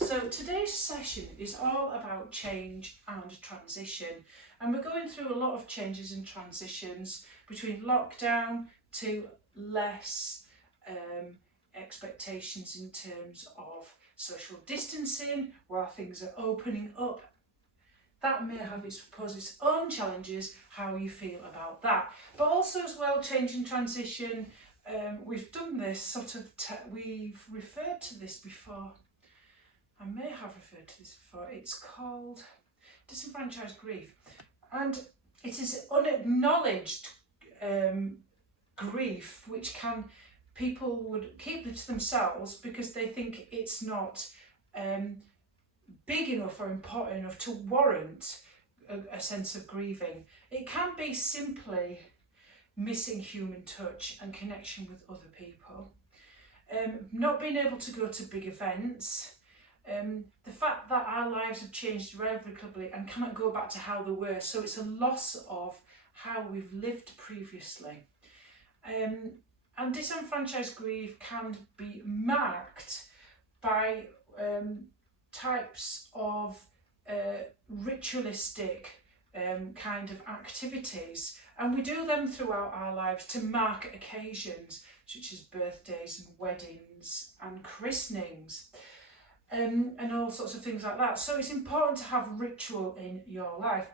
So today's session is all about change and transition, and we're going through a lot of changes and transitions between lockdown to less expectations in terms of social distancing while things are opening up. That may have its own challenges, how you feel about that. But also as well, change and transition, we've done this sort of, we've referred to this before. I may have referred to this before. It's called disenfranchised grief. And it is unacknowledged grief, which people would keep it to themselves because they think it's not big enough or important enough to warrant a sense of grieving. It can be simply missing human touch and connection with other people, not being able to go to big events, the fact that our lives have changed irrevocably and cannot go back to how they were, so it's a loss of how we've lived previously. And disenfranchised grief can be marked by types of ritualistic kind of activities, and we do them throughout our lives to mark occasions such as birthdays and weddings and christenings, and all sorts of things like that. So it's important to have ritual in your life.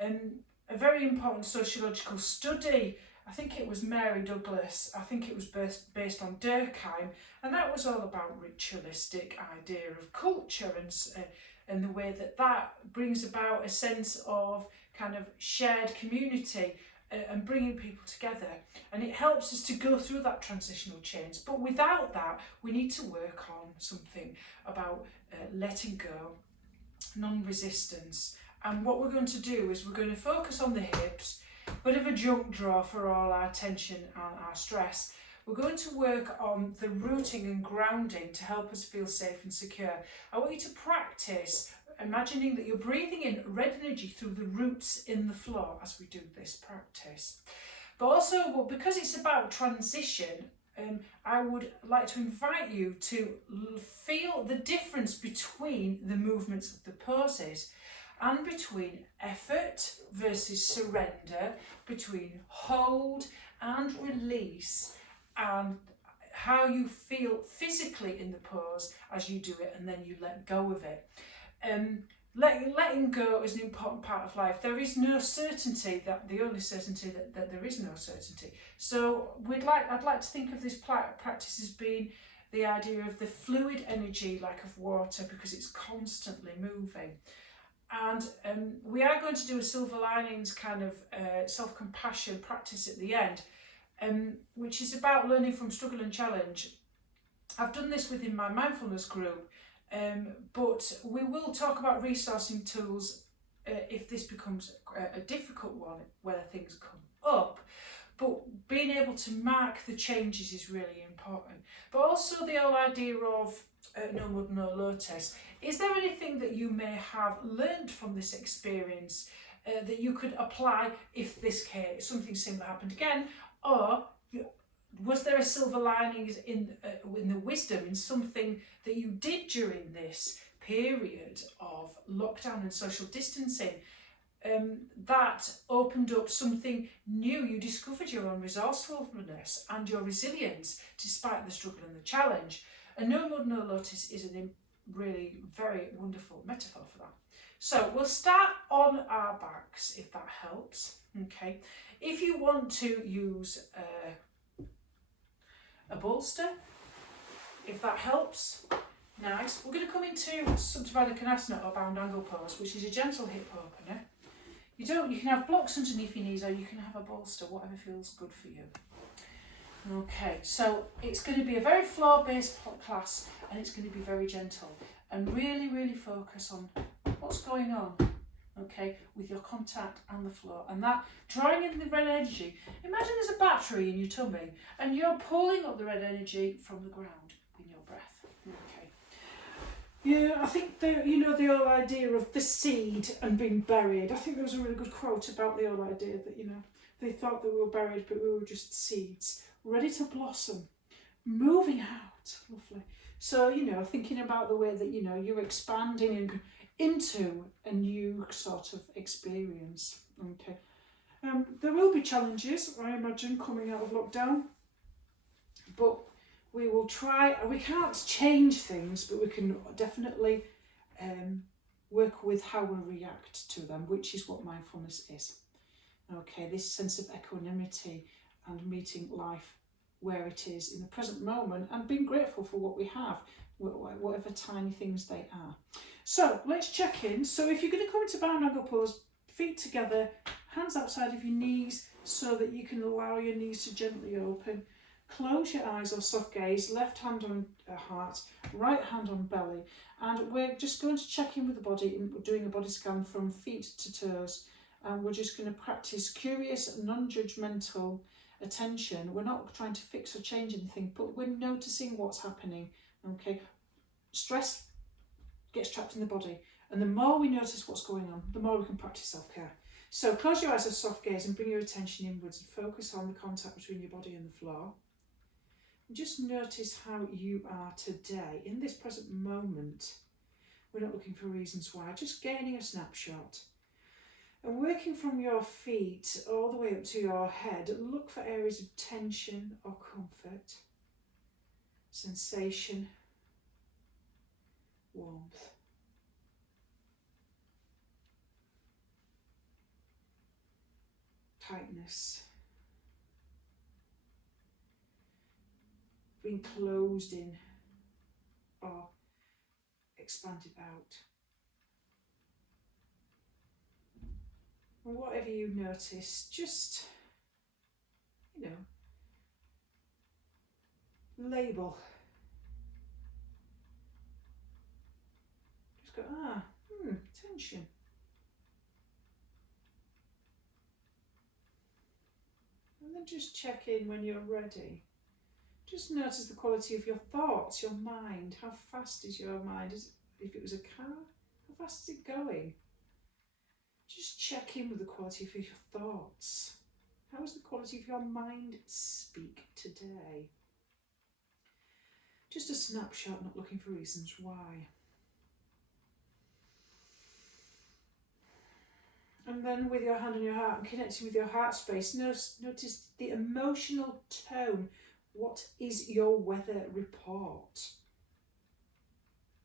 A very important sociological study, I think it was Mary Douglas, I think it was based on Durkheim, and that was all about ritualistic idea of culture and the way that brings about a sense of kind of shared community and bringing people together, and it helps us to go through that transitional change. But without that, we need to work on something about letting go, non-resistance. And what we're going to do is we're going to focus on the hips, bit of a junk drawer for all our tension and our stress. We're going to work on the rooting and grounding to help us feel safe and secure. I want you to practice imagining that you're breathing in red energy through the roots in the floor as we do this practice. But also, because it's about transition, I would like to invite you to feel the difference between the movements of the poses and between effort versus surrender, between hold and release, and how you feel physically in the pose as you do it and then you let go of it. Letting go is an important part of life. There is no certainty, the only certainty that there is no certainty. So I'd like to think of this practice as being the idea of the fluid energy like of water, because it's constantly moving. And we are going to do a silver linings kind of self-compassion practice at the end, which is about learning from struggle and challenge. I've done this within my mindfulness group, but we will talk about resourcing tools if this becomes a difficult one where things come up. But being able to mark the changes is really important. But also the whole idea of no mud, no lotus. Is there anything that you may have learned from this experience that you could apply if this case, something similar happened again? Or was there a silver lining in the wisdom in something that you did during this period of lockdown and social distancing that opened up something new? You discovered your own resourcefulness and your resilience despite the struggle and the challenge. And no mud, no lotus is a really very wonderful metaphor for that. So we'll start on our backs, if that helps. Okay. If you want to use a bolster, if that helps, nice. We're going to come into Subdivida Konasana or bound angle pose, which is a gentle hip opener. You can have blocks underneath your knees, or you can have a bolster, whatever feels good for you. Okay, so it's going to be a very floor-based class, and it's going to be very gentle, and really, really focus on what's going on, okay, with your contact and the floor, and that drawing in the red energy. Imagine there's a battery in your tummy, and you're pulling up the red energy from the ground in your breath. Okay. Yeah, I think the whole idea of the seed and being buried. I think there was a really good quote about the whole idea that they thought that we were buried, but we were just seeds ready to blossom, moving out. Lovely. So, you know, thinking about the way that, you know, you're expanding into a new sort of experience. Okay. There will be challenges, I imagine, coming out of lockdown, but we will try. We can't change things, but we can definitely work with how we react to them, which is what mindfulness is. Okay, this sense of equanimity and meeting life where it is in the present moment and being grateful for what we have, whatever tiny things they are. So let's check in. So if you're going to come into bound angle pose, feet together, hands outside of your knees so that you can allow your knees to gently open. Close your eyes or soft gaze, left hand on heart, right hand on belly. And we're just going to check in with the body, doing a body scan from feet to toes. And we're just going to practice curious, non-judgmental attention. We're not trying to fix or change anything, but we're noticing what's happening. Okay, stress gets trapped in the body, and the more we notice what's going on, the more we can practice self-care. So close your eyes or soft gaze and bring your attention inwards and focus on the contact between your body and the floor. And just notice how you are today in this present moment. We're not looking for reasons why, just gaining a snapshot. And working from your feet all the way up to your head, look for areas of tension or comfort, sensation, warmth. Tightness. Being closed in or expanded out. And whatever you notice, just, you know, label. Just go, tension. And then just check in when you're ready. Just notice the quality of your thoughts, your mind. How fast is your mind? If it was a car, how fast is it going? Just check in with the quality of your thoughts. How is the quality of your mind speak today? Just a snapshot, not looking for reasons why. And then with your hand on your heart and connecting with your heart space, notice the emotional tone. What is your weather report?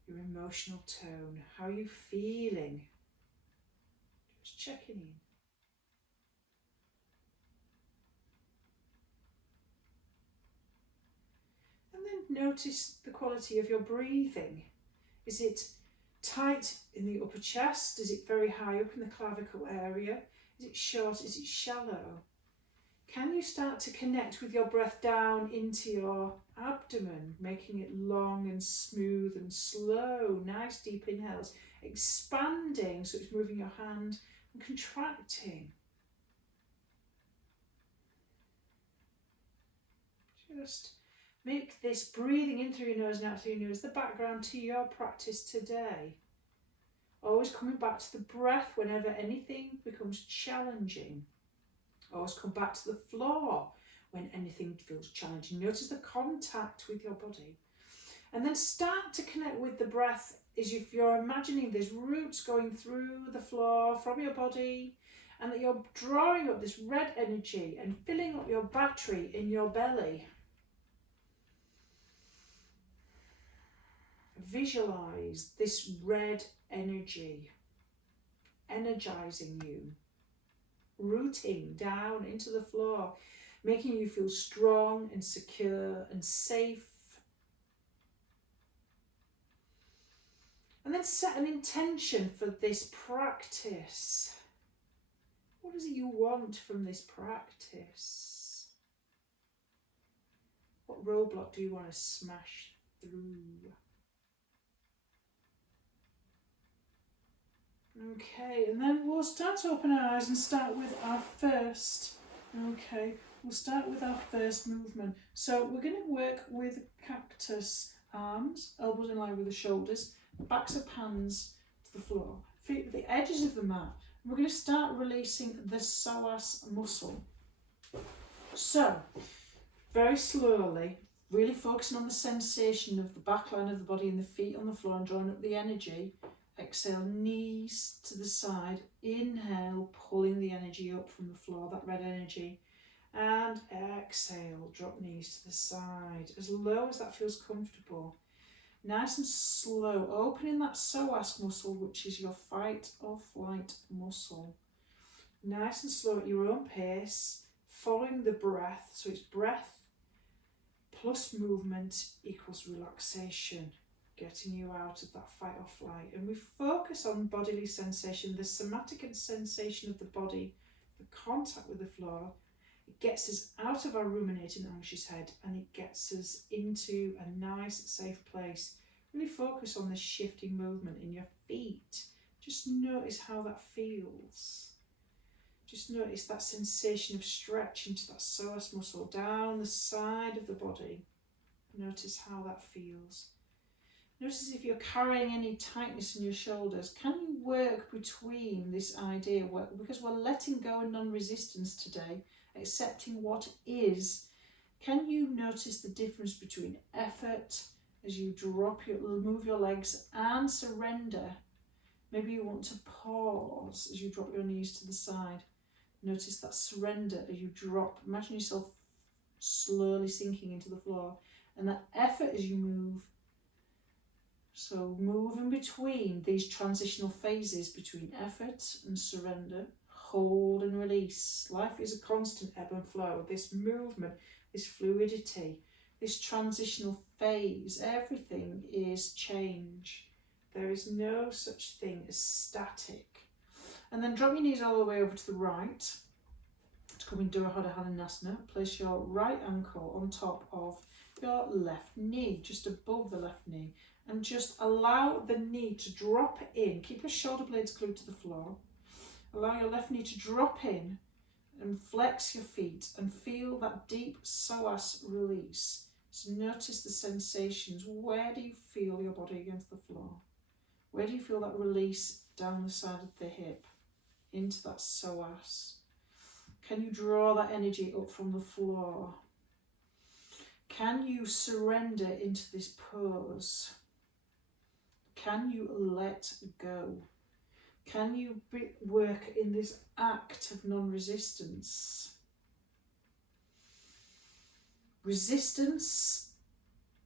Your emotional tone. How are you feeling? Just checking in. And then notice the quality of your breathing. Is it tight in the upper chest? Is it very high up in the clavicle area? Is it short? Is it shallow? Can you start to connect with your breath down into your abdomen, making it long and smooth and slow, nice deep inhales, expanding so it's moving your hand and contracting. Just make this breathing in through your nose and out through your nose the background to your practice today. Always coming back to the breath whenever anything becomes challenging. Always come back to the floor when anything feels challenging. Notice the contact with your body. And then start to connect with the breath as if you're imagining there's roots going through the floor from your body and that you're drawing up this red energy and filling up your battery in your belly. Visualize this red energy energizing you, rooting down into the floor, making you feel strong and secure and safe. And then set an intention for this practice. What is it you want from this practice? What roadblock do you want to smash through? Okay, and then we'll start to open our eyes and start with our first. Okay, we'll start with our first movement. So we're going to work with cactus arms, elbows in line with the shoulders, backs of hands to the floor, feet at the edges of the mat. We're going to start releasing the psoas muscle. So, very slowly, Really focusing on the sensation of the back line of the body and the feet on the floor and drawing up the energy. Exhale, knees to the side. Inhale, pulling the energy up from the floor, that red energy. And exhale, drop knees to the side, as low as that feels comfortable. Nice and slow, opening that psoas muscle, which is your fight or flight muscle. Nice and slow at your own pace, following the breath. So it's breath plus movement equals relaxation, getting you out of that fight or flight. And we focus on bodily sensation, the somatic sensation of the body, the contact with the floor. It gets us out of our ruminating, anxious head, and it gets us into a nice, safe place. Really focus on the shifting movement in your feet. Just notice how that feels. Just notice that sensation of stretch into that psoas muscle down the side of the body. Notice how that feels. Notice if you're carrying any tightness in your shoulders. Can you work between this idea, because we're letting go of non-resistance today, accepting what is. Can you notice the difference between effort as you move your legs, and surrender? Maybe you want to pause as you drop your knees to the side. Notice that surrender as you drop. Imagine yourself slowly sinking into the floor, and that effort as you move. So moving between these transitional phases between effort and surrender, hold and release. Life is a constant ebb and flow. This movement, this fluidity, this transitional phase, everything is change. There is no such thing as static. And then drop your knees all the way over to the right to come into Urdhva Hanukkasana. Place your right ankle on top of your left knee, just above the left knee. And just allow the knee to drop in. Keep your shoulder blades glued to the floor. Allow your left knee to drop in and flex your feet and feel that deep psoas release. So notice the sensations. Where do you feel your body against the floor? Where do you feel that release down the side of the hip into that psoas? Can you draw that energy up from the floor? Can you surrender into this pose? Can you let go? Can you work in this act of non-resistance? Resistance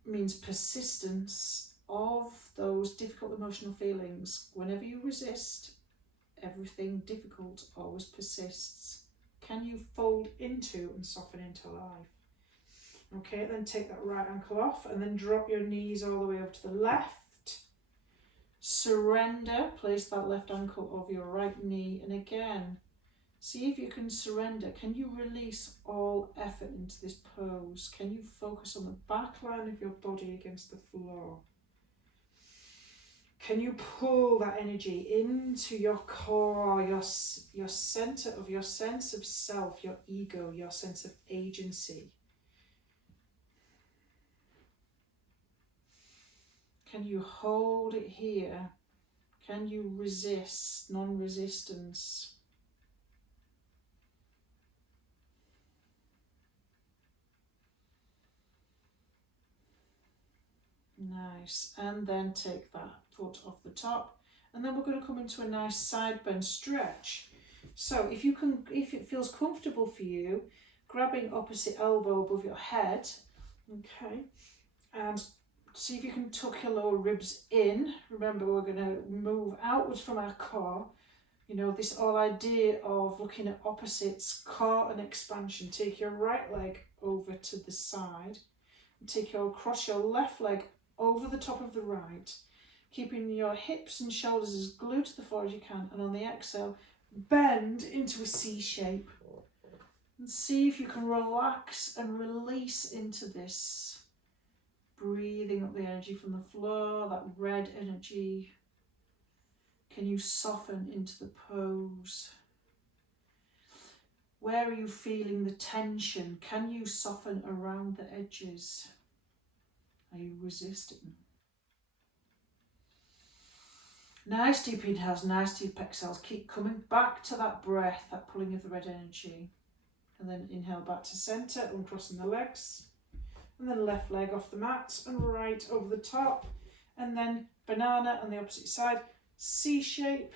means persistence of those difficult emotional feelings. Whenever you resist, everything difficult always persists. Can you fold into and soften into life? Okay, then take that right ankle off and then drop your knees all the way up to the left. Surrender, place that left ankle over your right knee, and again, see if you can surrender. Can you release all effort into this pose? Can you focus on the back line of your body against the floor? Can you pull that energy into your core, your center of your sense of self, your ego, your sense of agency? Can you hold it here? Can you resist, non-resistance? Nice. And then take that foot off the top. And then we're going to come into a nice side bend stretch. So if it feels comfortable for you, grabbing opposite elbow above your head, okay, and see if you can tuck your lower ribs in. Remember, we're going to move outwards from our core. You know, this whole idea of looking at opposites, core and expansion. Take your right leg over to the side. And cross your left leg over the top of the right. Keeping your hips and shoulders as glued to the floor as you can. And on the exhale, bend into a C shape. And see if you can relax and release into this. Breathing up the energy from the floor, that red energy. Can you soften into the pose? Where are you feeling the tension? Can you soften around the edges? Are you resisting? Nice deep inhales, nice deep exhales. Keep coming back to that breath, that pulling of the red energy. And then inhale back to center, uncrossing the legs. and then left leg off the mat and right over the top, and then banana on the opposite side, C shape.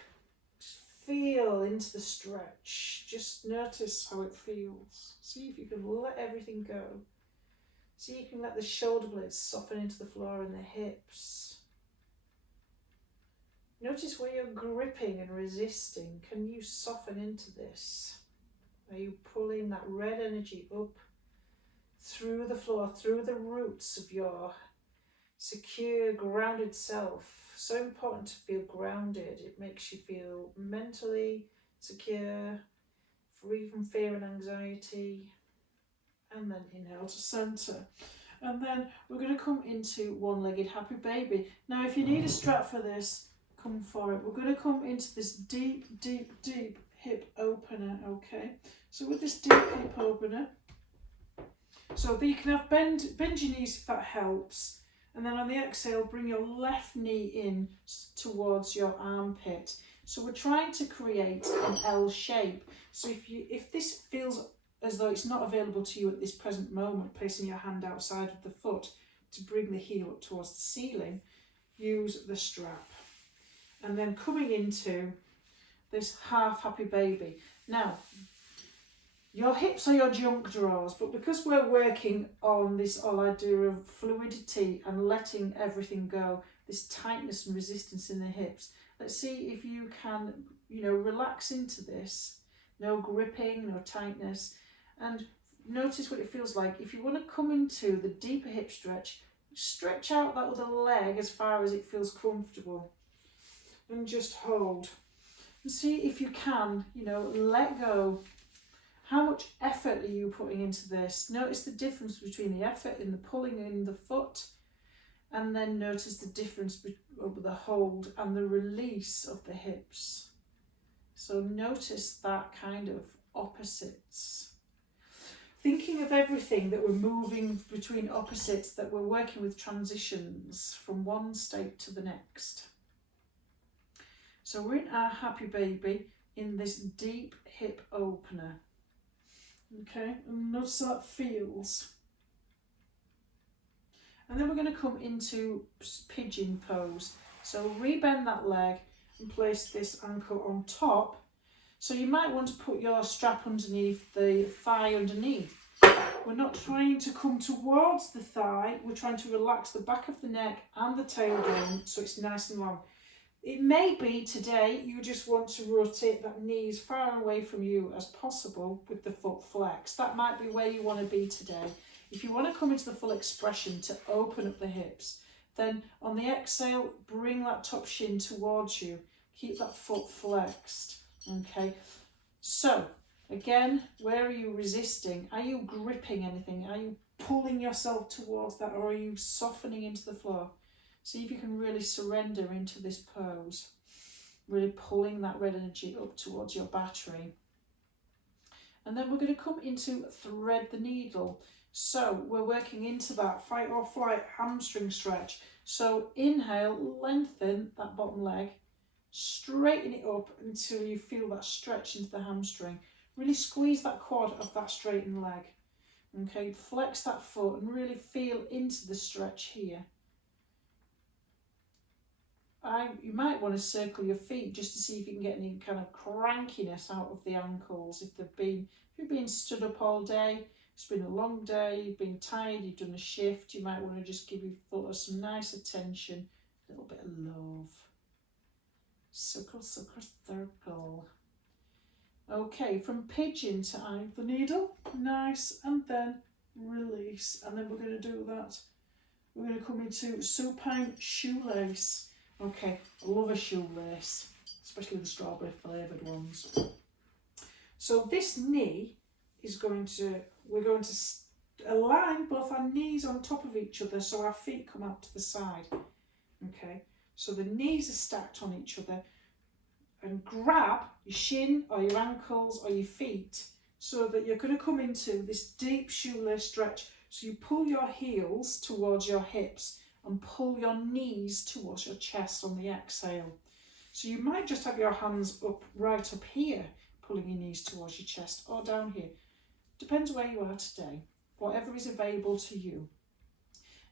Just feel into the stretch. Just notice how it feels. See if you can let everything go. See if you can let the shoulder blades soften into the floor and the hips. Notice where you're gripping and resisting. Can you soften into this? Are you pulling that red energy up through the floor, through the roots of your secure, grounded self? So important to feel grounded. It makes you feel mentally secure, free from fear and anxiety. And then inhale to centre. And then we're going to come into one-legged happy baby. Now, if you need a strap for this, come for it. We're going to come into this deep, deep, deep hip opener, okay? So with this deep hip opener, so that you can have bend your knees if that helps. And then on the exhale, bring your left knee in towards your armpit. So we're trying to create an L shape. So if this feels as though it's not available to you at this present moment, placing your hand outside of the foot to bring the heel up towards the ceiling, use the strap. And then coming into this half happy baby. Now, your hips are your junk drawers, but because we're working on this whole idea of fluidity and letting everything go, this tightness and resistance in the hips, let's see if you can, relax into this. No gripping, no tightness. And notice what it feels like. If you want to come into the deeper hip stretch, stretch out that other leg as far as it feels comfortable. And just hold. And see if you can, let go. How much effort are you putting into this? Notice the difference between the effort in the pulling in the foot, and then notice the difference over the hold and the release of the hips. So notice that kind of opposites. Thinking of everything that we're moving between opposites, that we're working with transitions from one state to the next. So we're in our happy baby in this deep hip opener. Okay, and notice how that feels. And then we're going to come into pigeon pose. So rebend that leg and place this ankle on top. So you might want to put your strap underneath the thigh underneath. We're not trying to come towards the thigh, we're trying to relax the back of the neck and the tailbone so it's nice and long. It may be today you just want to rotate that knee as far away from you as possible with the foot flexed. That might be where you want to be today. If you want to come into the full expression to open up the hips, then on the exhale, bring that top shin towards you. Keep that foot flexed. Okay, so again, where are you resisting? Are you gripping anything? Are you pulling yourself towards that, or are you softening into the floor? See if you can really surrender into this pose, really pulling that red energy up towards your battery. And then we're going to come into thread the needle. So we're working into that fight or flight hamstring stretch. So inhale, lengthen that bottom leg, straighten it up until you feel that stretch into the hamstring. Really squeeze that quad of that straightened leg. Okay, flex that foot and really feel into the stretch here. You might want to circle your feet just to see if you can get any kind of crankiness out of the ankles. If you've been stood up all day, it's been a long day, you've been tired, you've done a shift, you might want to just give your foot some nice attention, a little bit of love. Circle, circle, circle. Okay, from pigeon to eye of the needle, nice, and then release. And then we're going to do that. We're going to come into supine shoelace. Okay, I love a shoelace, especially the strawberry flavoured ones. So this knee is we're going to align both our knees on top of each other so our feet come out to the side. Okay, so the knees are stacked on each other, and grab your shin or your ankles or your feet so that you're going to come into this deep shoelace stretch. So you pull your heels towards your hips and pull your knees towards your chest on the exhale. So you might just have your hands right up here, pulling your knees towards your chest, or down here. Depends where you are today, whatever is available to you.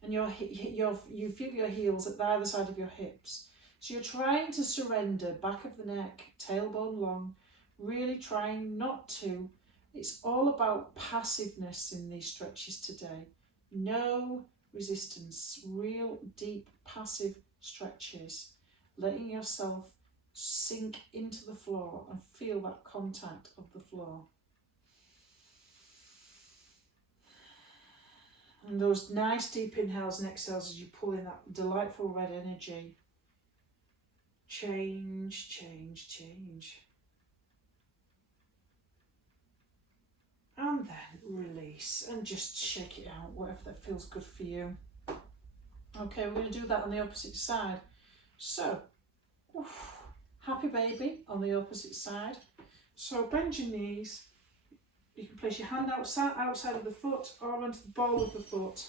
and you feel your heels at the either side of your hips. So you're trying to surrender, back of the neck, tailbone long, really trying not to. It's all about passiveness in these stretches today. No resistance, real deep passive stretches, letting yourself sink into the floor and feel that contact of the floor. And those nice deep inhales and exhales as you pull in that delightful red energy. Change, change, change. And then release and just shake it out, whatever that feels good for you. Okay, we're going to do that on the opposite side. So, happy baby on the opposite side. So bend your knees. You can place your hand outside of the foot or onto the ball of the foot.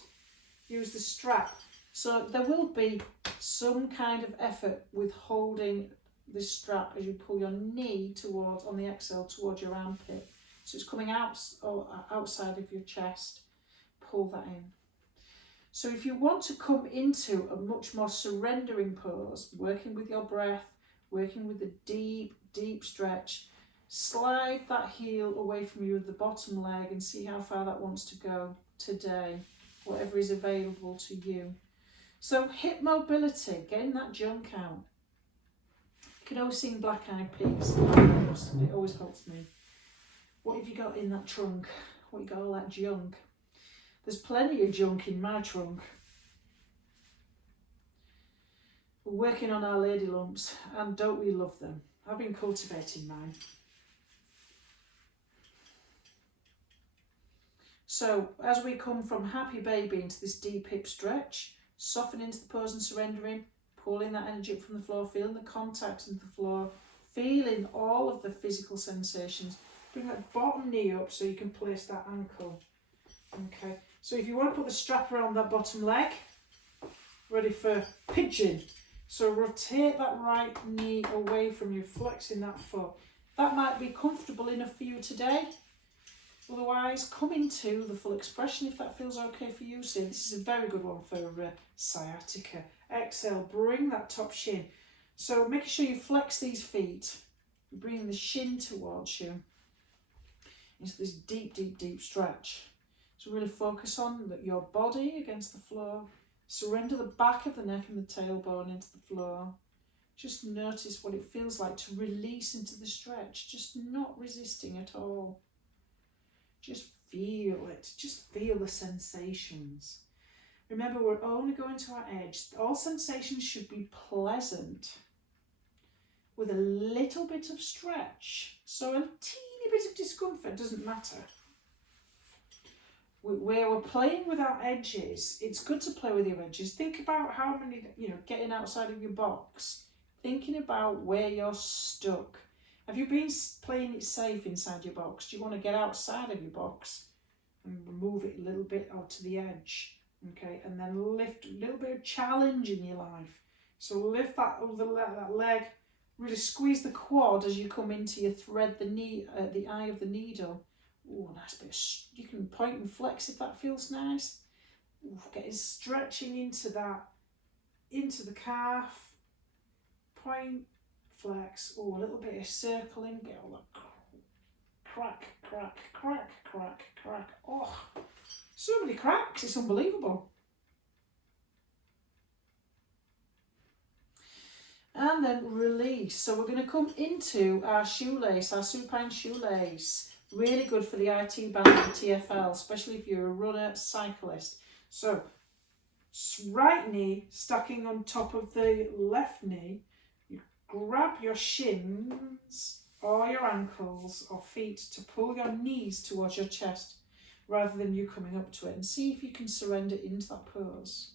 Use the strap. So there will be some kind of effort with holding this strap as you pull your knee towards, on the exhale, towards your armpit. So it's coming out or outside of your chest. Pull that in. So if you want to come into a much more surrendering pose, working with your breath, working with the deep, deep stretch, slide that heel away from you with the bottom leg and see how far that wants to go today, whatever is available to you. So hip mobility, getting that junk out. You can always sing Black Eyed Peas. It always helps me. What have you got in that trunk? What you got all that junk? There's plenty of junk in my trunk. We're working on our lady lumps, and don't we love them? I've been cultivating mine. So as we come from happy baby into this deep hip stretch, soften into the pose and surrendering, pulling that energy up from the floor, feeling the contact into the floor, feeling all of the physical sensations. Bring that bottom knee up so you can place that ankle. Okay, so if you want to put the strap around that bottom leg, ready for pigeon. So rotate that right knee away from you, flexing that foot. That might be comfortable enough for you today. Otherwise, come into the full expression if that feels okay for you. So this is a very good one for sciatica. Exhale, bring that top shin. So making sure you flex these feet. Bring the shin towards you into this deep, deep, deep stretch. So really focus on your body against the floor. Surrender the back of the neck and the tailbone into the floor. Just notice what it feels like to release into the stretch, just not resisting at all. Just feel it, just feel the sensations. Remember, we're only going to our edge. All sensations should be pleasant with a little bit of stretch. So a teeny bit of discomfort doesn't matter. Where we're playing with our edges, it's good to play with your edges. Think about how many, getting outside of your box. Thinking about where you're stuck. Have you been playing it safe inside your box? Do you want to get outside of your box and move it a little bit out to the edge? Okay, and then lift a little bit of challenge in your life. So lift that over that leg. Really squeeze the quad as you come into your thread, the eye of the needle. Ooh, nice bit of, you can point and flex if that feels nice. Ooh, getting stretching into the calf. Point, flex. Oh, a little bit of circling. Get all that crack, crack, crack, crack, crack. Oh, so many cracks. It's unbelievable. And then release. So we're going to come into our shoelace, our supine shoelace. Really good for the IT band and the TFL, especially if you're a runner, cyclist. So right knee stacking on top of the left knee. You grab your shins or your ankles or feet to pull your knees towards your chest rather than you coming up to it, and see if you can surrender into that pose.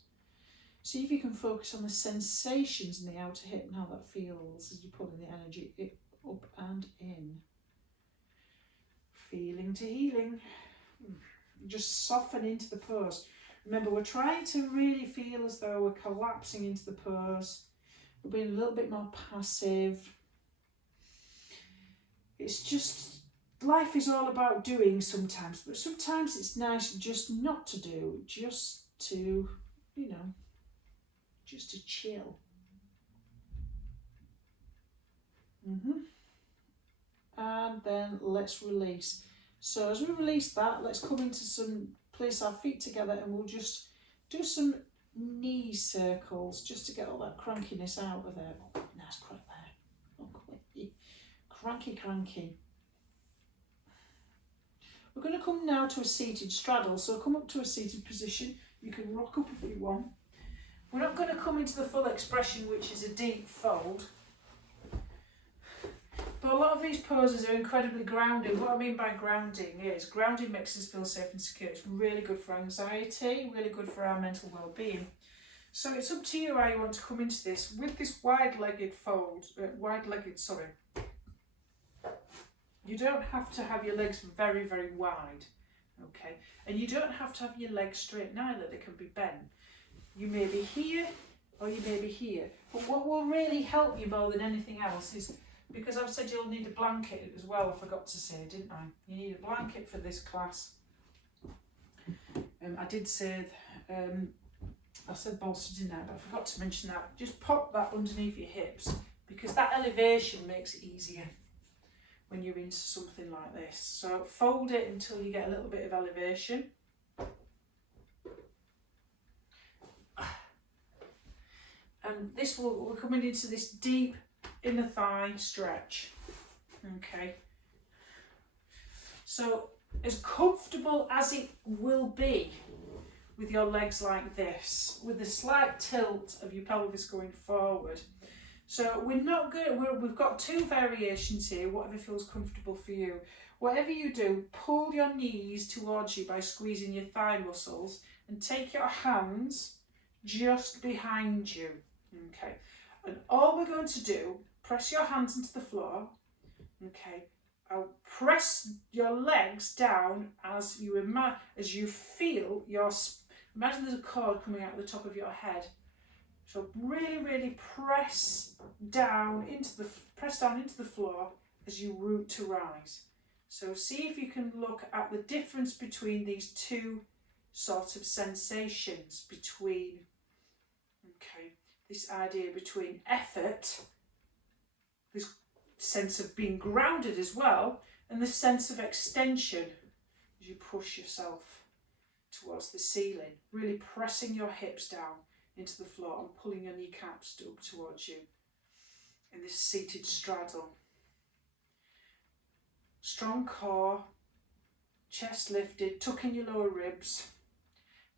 See if you can focus on the sensations in the outer hip and how that feels as you're pulling the energy up and in. Feeling to healing. Just soften into the pose. Remember, we're trying to really feel as though we're collapsing into the pose. We're being a little bit more passive. It's just, life is all about doing sometimes, but sometimes it's nice just not to do, just to you know, just to chill. And then let's release. So as we release that, let's come into place our feet together, and we'll just do some knee circles just to get all that crankiness out of there. Oh, nice crank there. Oh, cranky. We're going to come now to a seated straddle. So come up to a seated position. You can rock up if you want. We're not going to come into the full expression, which is a deep fold. But a lot of these poses are incredibly grounding. What I mean by grounding is, grounding makes us feel safe and secure. It's really good for anxiety, really good for our mental well-being. So it's up to you how you want to come into this. With this wide-legged you don't have to have your legs very, very wide, okay? And you don't have to have your legs straight neither. They can be bent. You may be here or you may be here. But what will really help you more than anything else is, because I've said you'll need a blanket as well, I forgot to say, didn't I? You need a blanket for this class. I did say, I said bolster, didn't I? But I forgot to mention that. Just pop that underneath your hips, because that elevation makes it easier when you're into something like this. So fold it until you get a little bit of elevation. And we're coming into this deep inner thigh stretch. Okay. So as comfortable as it will be with your legs like this, with a slight tilt of your pelvis going forward. So we've got two variations here, whatever feels comfortable for you. Whatever you do, pull your knees towards you by squeezing your thigh muscles and take your hands just behind you. Okay. And all we're going to do, press your hands into the floor. Okay. I'll press your legs down as you feel imagine there's a cord coming out of the top of your head. So really, really press down into the floor as you root to rise. So see if you can look at the difference between these two sorts of sensations between, this idea between effort, this sense of being grounded as well, and the sense of extension as you push yourself towards the ceiling, really pressing your hips down into the floor and pulling your kneecaps up towards you in this seated straddle. Strong core, chest lifted, tuck in your lower ribs.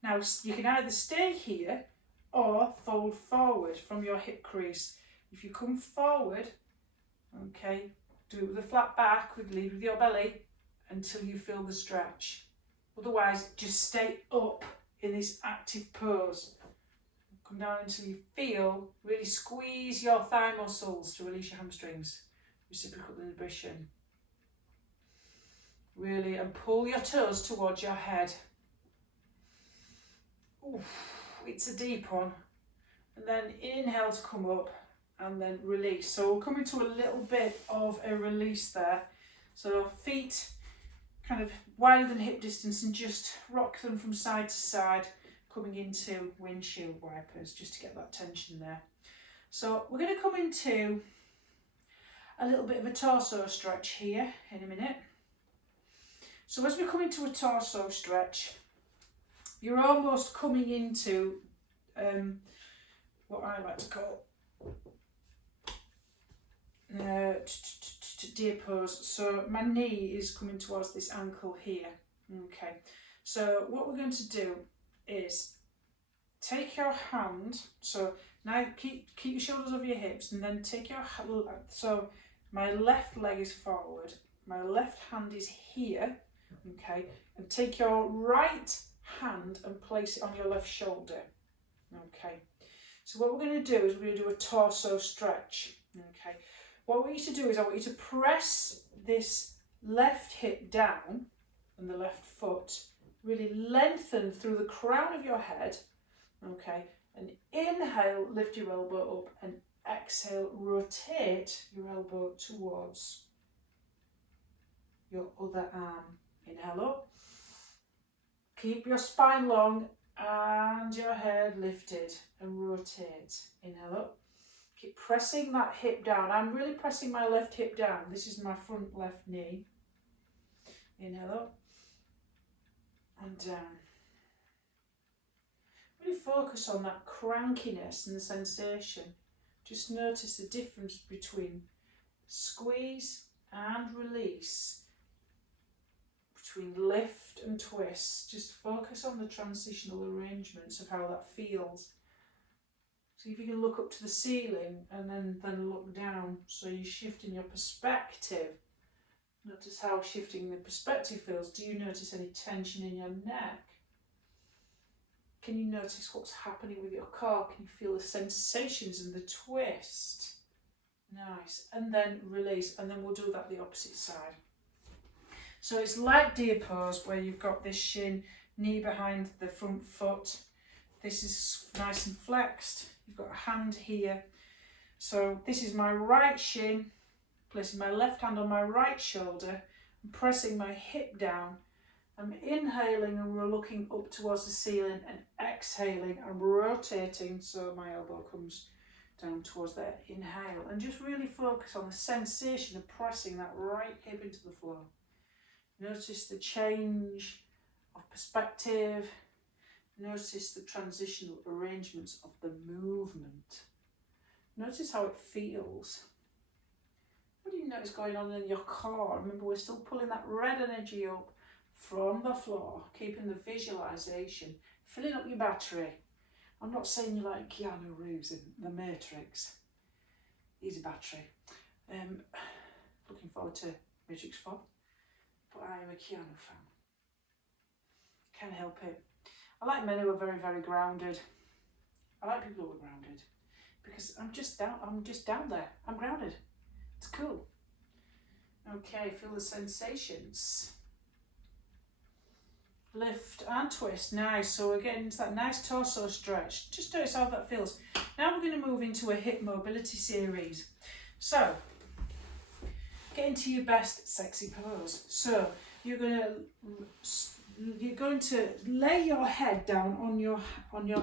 Now you can either stay here or fold forward from your hip crease. If you come forward, okay, do it with a flat back, lead with your belly until you feel the stretch. Otherwise, just stay up in this active pose. Come down until you feel, really squeeze your thigh muscles to release your hamstrings. Reciprocal inhibition. Really, and pull your toes towards your head. Oof, it's a deep one. And then inhale to come up and then release. So we'll come into a little bit of a release there. So feet kind of wider than hip distance and just rock them from side to side, coming into windshield wipers just to get that tension there. So we're going to come into a little bit of a torso stretch here in a minute. So as we come into a torso stretch, you're almost coming into what I like to call deer pose. So my knee is coming towards this ankle here. Okay, so what we're going to do is take your hand, so now keep your shoulders over your hips, and then take your, so my left leg is forward, my left hand is here, okay, and take your right hand and place it on your left shoulder. Okay, so what we're going to do is we're going to do a torso stretch. Okay, what I want you to do is I want you to press this left hip down and the left foot, really lengthen through the crown of your head. Okay, and inhale, lift your elbow up, and exhale, rotate your elbow towards your other arm. Inhale up, keep your spine long And your head lifted and rotate. Inhale up. Keep pressing that hip down. I'm really pressing my left hip down. This is my front left knee. Inhale up and down. Really focus on that crankiness and the sensation. Just notice the difference between squeeze and release, between lift and twist. Just focus on the transitional arrangements of how that feels. See if you can look up to the ceiling and then look down. So you're shifting your perspective. Notice how shifting the perspective feels. Do you notice any tension in your neck? Can you notice what's happening with your core? Can you feel the sensations and the twist? Nice. And then release. And then we'll do that the opposite side. So it's like deer pose, where you've got this shin, knee behind the front foot. This is nice and flexed. You've got a hand here. So this is my right shin, placing my left hand on my right shoulder and pressing my hip down. I'm inhaling and we're looking up towards the ceiling, and exhaling and rotating so my elbow comes down towards there. Inhale and just really focus on the sensation of pressing that right hip into the floor. Notice the change of perspective. Notice the transitional arrangements of the movement. Notice how it feels. What do you notice going on in your core? Remember, we're still pulling that red energy up from the floor, keeping the visualization, filling up your battery. I'm not saying you're like Keanu Reeves in The Matrix. Easy battery. Looking forward to Matrix 4, but I am a Keanu fan. Can't help it. I like men who are very, very grounded. I like people who are grounded because I'm just down there. I'm grounded. It's cool. Okay, feel the sensations. Lift and twist. Nice. So we're getting into that nice torso stretch. Just notice how that feels. Now we're going to move into a hip mobility series. So get into your best sexy pose. So you're going to lay your head down on your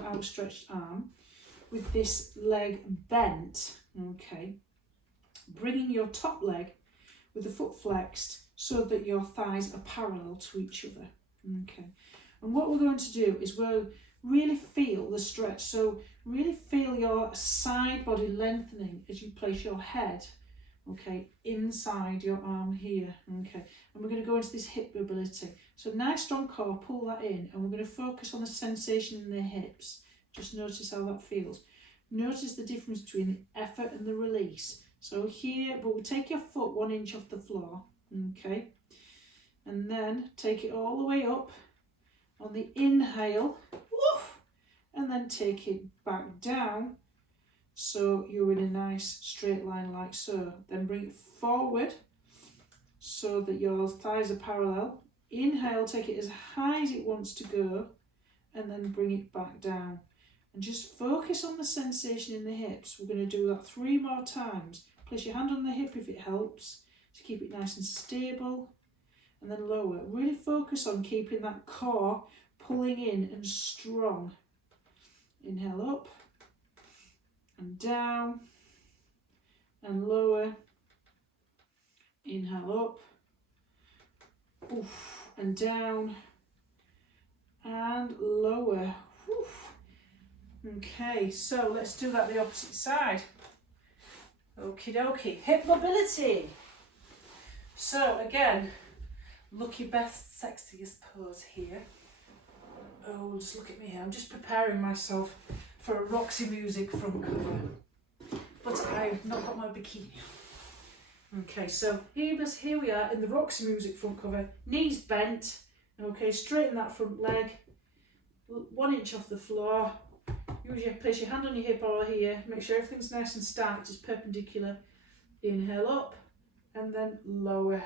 outstretched arm with this leg bent. Okay. Bringing your top leg with the foot flexed so that your thighs are parallel to each other. Okay, and what we're going to do is we'll really feel the stretch. So really feel your side body lengthening as you place your head, okay, inside your arm here. Okay, and we're going to go into this hip mobility. So nice strong core, pull that in, and we're going to focus on the sensation in the hips. Just notice how that feels. Notice the difference between the effort and the release. So here, but we'll take your foot 1 inch off the floor, okay, and then take it all the way up on the inhale, woof, and then take it back down so you're in a nice straight line like so. Then bring it forward so that your thighs are parallel. Inhale, take it as high as it wants to go, and then bring it back down. And just focus on the sensation in the hips. We're going to do that 3 more times. Place your hand on the hip if it helps to keep it nice and stable. And then lower. Really focus on keeping that core pulling in and strong. Inhale up and down and lower. Inhale up, oof, and down and lower. Oof. Okay, so let's do that the opposite side. Okie dokie, hip mobility. So again, look your best, sexiest pose here. Oh, just look at me here. I'm just preparing myself for a Roxy Music front cover. But I've not got my bikini on. Okay, so here we are in the Roxy Music front cover. Knees bent. Okay, straighten that front leg. 1 inch off the floor. Place your hand on your hip or here. Make sure everything's nice and stacked, just perpendicular. Inhale up and then lower.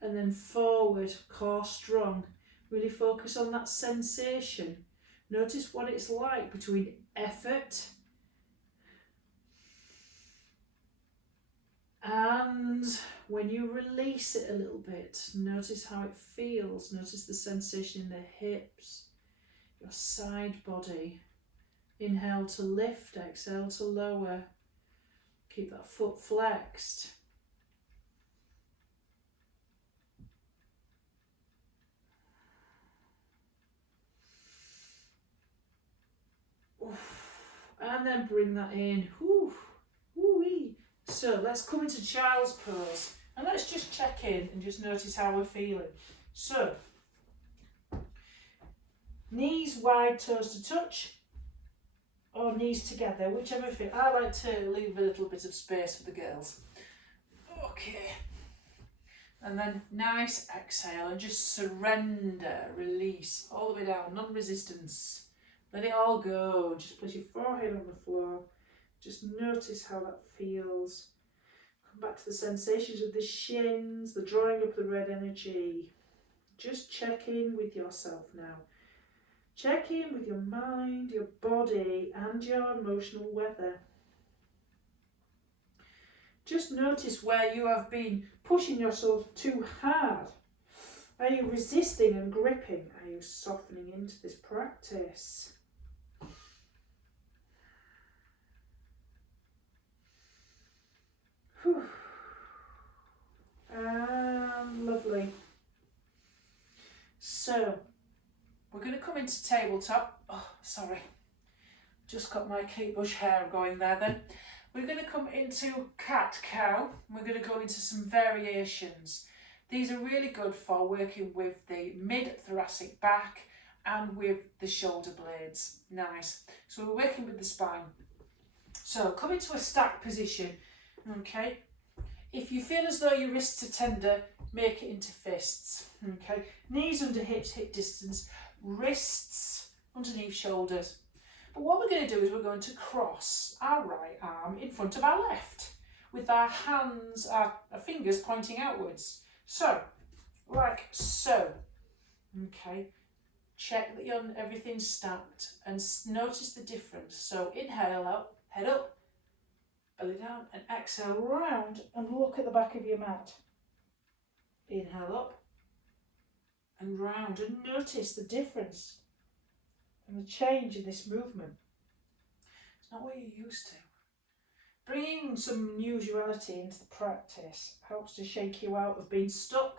And then forward, core strong. Really focus on that sensation. Notice what it's like between effort and when you release it a little bit. Notice how it feels. Notice the sensation in the hips. your side body. Inhale to lift, exhale to lower. Keep that foot flexed. And then bring that in. Woo-wee. So let's come into child's pose. And let's just check in and just notice how we're feeling. So, knees wide, toes to touch, or knees together, whichever fit. I like to leave a little bit of space for the girls. Okay. And then nice exhale and just surrender, release, all the way down, non-resistance. Let it all go. Just place your forehead on the floor. Just notice how that feels. Come back to the sensations of the shins, the drawing up the red energy. Just check in with yourself now. Check in with your mind, your body, and your emotional weather. Just notice where you have been pushing yourself too hard. Are you resisting and gripping? Are you softening into this practice? Whew. And lovely. So, we're going to come into tabletop. Oh, sorry. Just got my Kate Bush hair going there then. We're going to come into cat-cow. We're going to go into some variations. These are really good for working with the mid-thoracic back and with the shoulder blades. Nice. So we're working with the spine. So come into a stack position. Okay. If you feel as though your wrists are tender, make it into fists. Okay. Knees under hips, hip distance. Wrists underneath shoulders. But what we're going to do is we're going to cross our right arm in front of our left with our hands, our fingers pointing outwards. So, like so. Okay. Check that everything's stacked and notice the difference. So inhale up, head up, belly down, and exhale round and look at the back of your mat. Inhale up and round and notice the difference and the change in this movement. It's not what you're used to. Bringing some unusuality into the practice helps to shake you out of being stuck,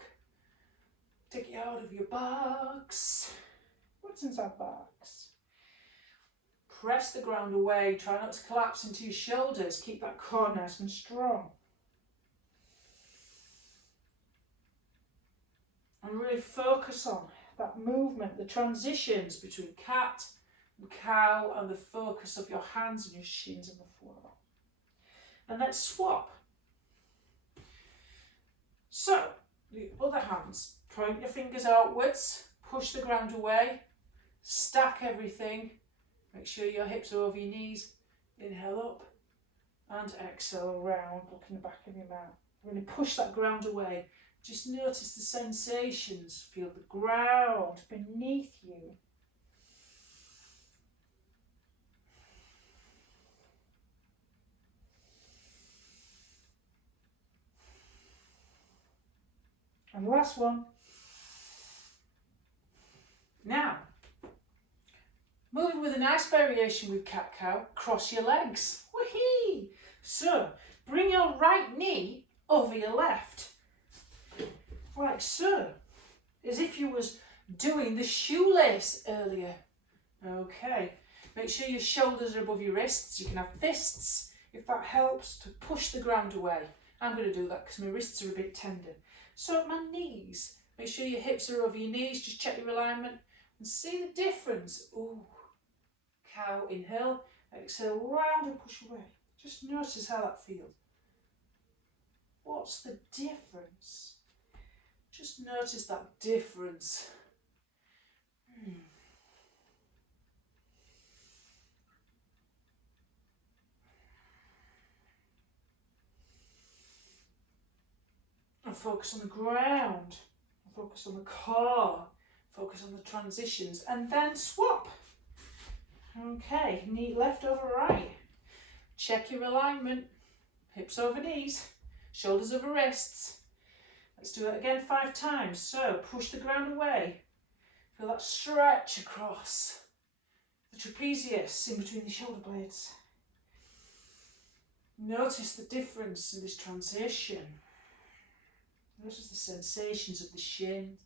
take you out of your box. What's inside box? Press the ground away, try not to collapse into your shoulders, keep that core nice and strong. And really focus on that movement, the transitions between cat and cow, and the focus of your hands and your shins on the floor. And let's swap. So, the other hands, point your fingers outwards, push the ground away, stack everything, make sure your hips are over your knees, inhale up, and exhale around, look in the back of your mouth. Really push that ground away. Just notice the sensations, feel the ground beneath you. And last one. Now, moving with a nice variation with cat-cow, cross your legs. Whee! So, bring your right knee over your left. Like so, as if you was doing the shoelace earlier. Okay, make sure your shoulders are above your wrists. You can have fists if that helps to push the ground away. I'm going to do that because my wrists are a bit tender. So at my knees, make sure your hips are over your knees. Just check your alignment and see the difference. Ooh, cow, inhale, exhale, round and push away. Just notice how that feels. What's the difference? Just notice that difference. And focus on the ground, focus on the core, focus on the transitions, and then swap. Okay, knee left over right. Check your alignment, hips over knees, shoulders over wrists. Let's do it again 5 times. So push the ground away. Feel that stretch across. the trapezius in between the shoulder blades. Notice the difference in this transition. Notice the sensations of the shin.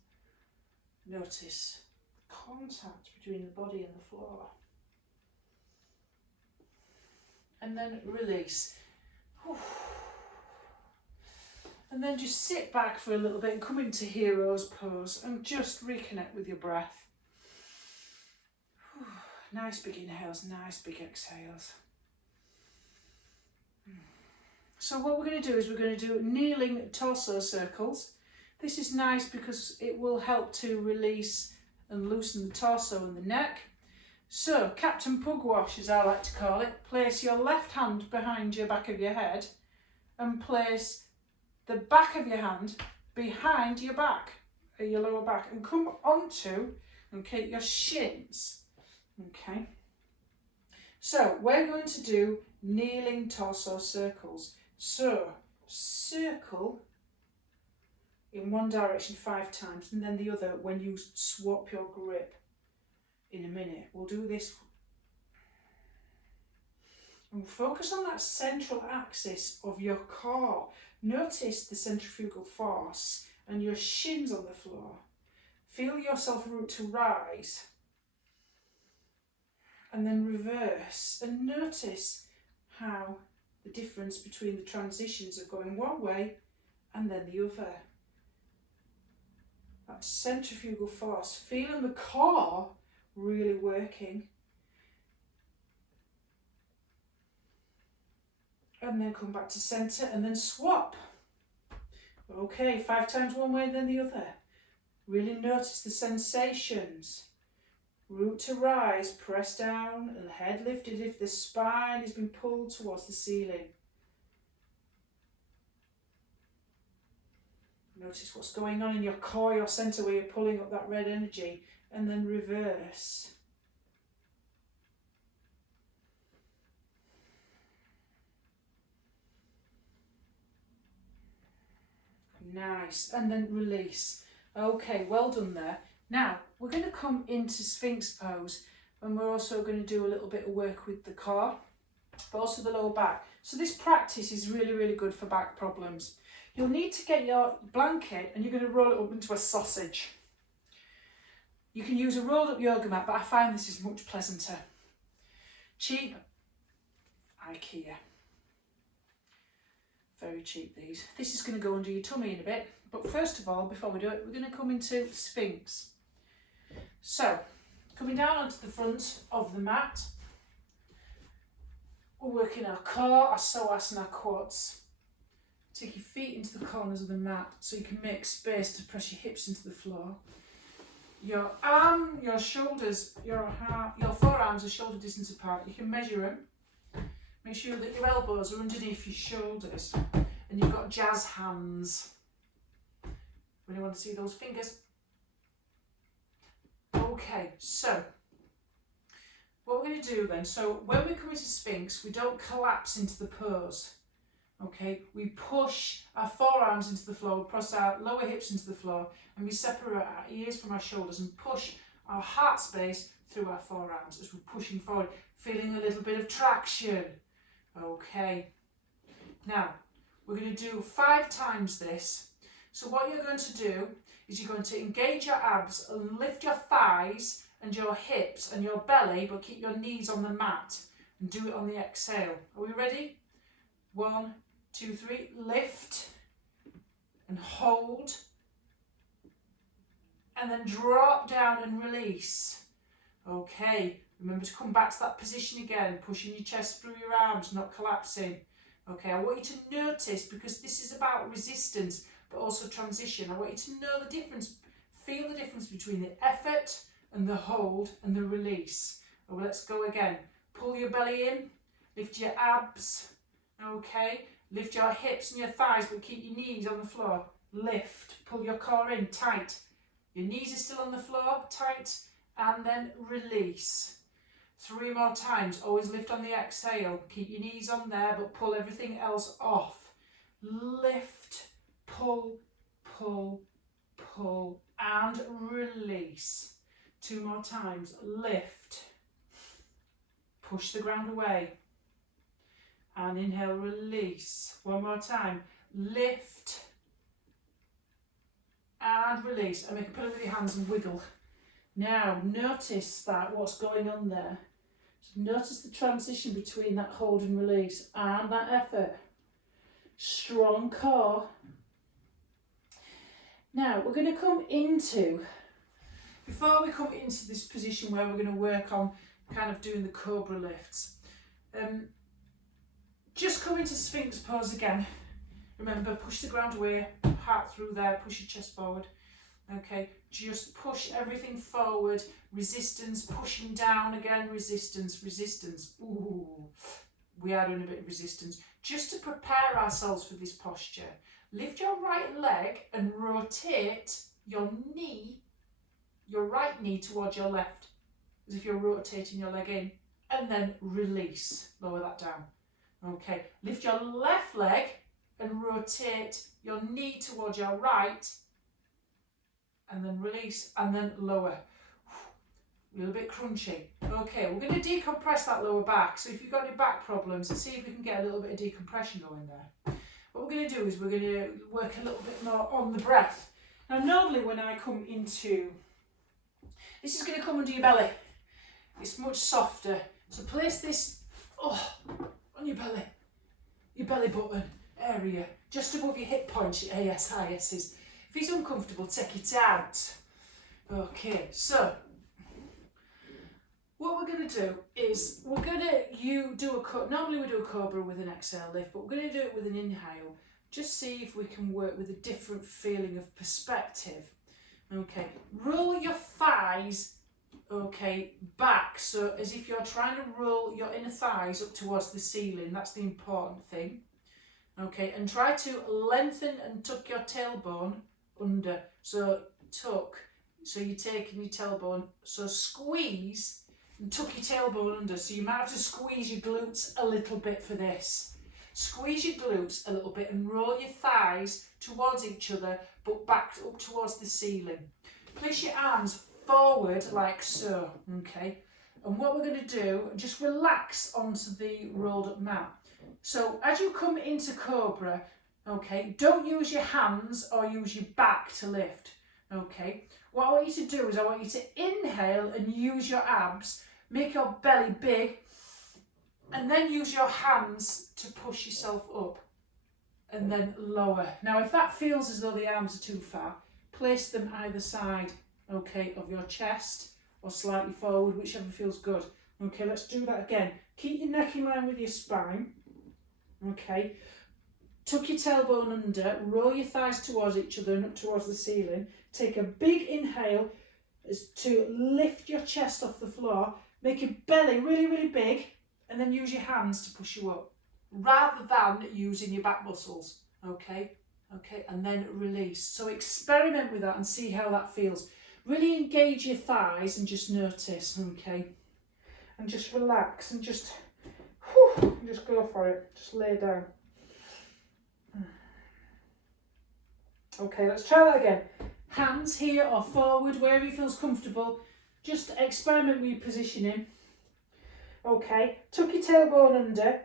Notice the contact between the body and the floor. And then release. And then just sit back for a little bit and come into hero's pose and just reconnect with your breath. Nice big inhales, nice big exhales. So what we're going to do is we're going to do kneeling torso circles. This is nice because it will help to release and loosen the torso and the neck. So, Captain Pugwash, as I like to call it, place your left hand behind your back of your head and place the back of your hand behind your back, your lower back, and come onto, okay, your shins. Okay. So, we're going to do kneeling torso circles. So, circle in one direction 5 times and then the other when you swap your grip. In a minute, we'll do this and focus on that central axis of your core. Notice the centrifugal force and your shins on the floor. Feel yourself root to rise and then reverse, and notice how the difference between the transitions of going one way and then the other. That centrifugal force, feeling the core really working. And then come back to centre and then swap. Okay, 5 times one way, then the other. Really notice the sensations. Root to rise, press down and head lifted if the spine has been pulled towards the ceiling. Notice what's going on in your core, your centre, where you're pulling up that red energy. And then reverse. Nice. And then release. Okay, well done there. Now, we're going to come into Sphinx pose, and we're also going to do a little bit of work with the core, but also the lower back. So this practice is really, really good for back problems. You'll need to get your blanket and you're going to roll it up into a sausage. You can use a rolled up yoga mat, but I find this is much pleasanter. Cheap, IKEA. Very cheap these. This is going to go under your tummy in a bit, but first of all, before we do it, we're going to come into Sphinx. So, coming down onto the front of the mat, we're working our core, our psoas and our quads. Take your feet into the corners of the mat so you can make space to press your hips into the floor. Your arm, your shoulders, your forearms are shoulder distance apart. You can measure them. Make sure that your elbows are underneath your shoulders and you've got jazz hands. Really want to see those fingers? Okay, so what we're going to do then, so when we come into Sphinx, we don't collapse into the pose. Okay, we push our forearms into the floor, we press our lower hips into the floor, and we separate our ears from our shoulders and push our heart space through our forearms as we're pushing forward, feeling a little bit of traction. Okay, now we're going to do 5 times this. So what you're going to do is you're going to engage your abs and lift your thighs and your hips and your belly, but keep your knees on the mat and do it on the exhale. Are we ready? 1, 2, 3, lift and hold, and then drop down and release. Okay, remember to come back to that position again, pushing your chest through your arms, not collapsing. Okay, I want you to notice, because this is about resistance but also transition, I want you to know the difference, feel the difference between the effort and the hold and the release. Oh, let's go again. Pull your belly in, lift your abs. Okay, lift your hips and your thighs, but keep your knees on the floor. Lift, pull your core in, tight. Your knees are still on the floor, tight, and then release. 3 more times, always lift on the exhale. Keep your knees on there, but pull everything else off. Lift, pull, pull, pull, and release. 2 more times, lift, push the ground away. And inhale, release. One more time. Lift and release. And make a pillow with your hands and wiggle. Now, notice that what's going on there. So notice the transition between that hold and release and that effort. Strong core. Now, we're going to come into, before we come into this position where we're going to work on kind of doing the cobra lifts, just come into Sphinx pose again. Remember, push the ground away, heart through there, push your chest forward. Okay, just push everything forward, resistance, pushing down again, resistance, resistance. Ooh, we are doing a bit of resistance. Just to prepare ourselves for this posture, lift your right leg and rotate your knee, your right knee towards your left, as if you're rotating your leg in, and then release, lower that down. Okay, lift your left leg and rotate your knee towards your right, and then release, and then lower. A little bit crunchy. Okay, we're going to decompress that lower back. So if you've got any back problems, see if we can get a little bit of decompression going there. What we're going to do is we're going to work a little bit more on the breath. Now normally when I come into, this is going to come under your belly. It's much softer. So place this on your belly button area, just above your hip point, your ASIS is. If it's uncomfortable, take it out. Okay, so what we're going to do is we're going to normally we do a cobra with an exhale lift, but we're going to do it with an inhale. Just see if we can work with a different feeling of perspective. Okay, roll your thighs, okay, back, so as if you're trying to roll your inner thighs up towards the ceiling. That's the important thing. Okay, and try to lengthen and tuck your tailbone under. So tuck, so you're taking your tailbone, so squeeze and tuck your tailbone under. So you might have to squeeze your glutes a little bit for this. Squeeze your glutes a little bit and roll your thighs towards each other, but back up towards the ceiling. Place your arms forward like so, okay? And what we're going to do, just relax onto the rolled up mat. So as you come into cobra, okay, don't use your hands or use your back to lift, okay? What I want you to do is I want you to inhale and use your abs, make your belly big, and then use your hands to push yourself up and then lower. Now if that feels as though the arms are too far, place them either side, okay, of your chest or slightly forward, whichever feels good. Okay, let's do that again. Keep your neck in line with your spine. Okay, tuck your tailbone under, roll your thighs towards each other and up towards the ceiling. Take a big inhale as to lift your chest off the floor. Make your belly really, really big, and then use your hands to push you up, rather than using your back muscles. Okay, and then release. So experiment with that and see how that feels. Really engage your thighs and just notice, okay? And just relax and just go for it. Just lay down. Okay, let's try that again. Hands here or forward, wherever you feels comfortable. Just experiment with your positioning. Okay, tuck your tailbone under,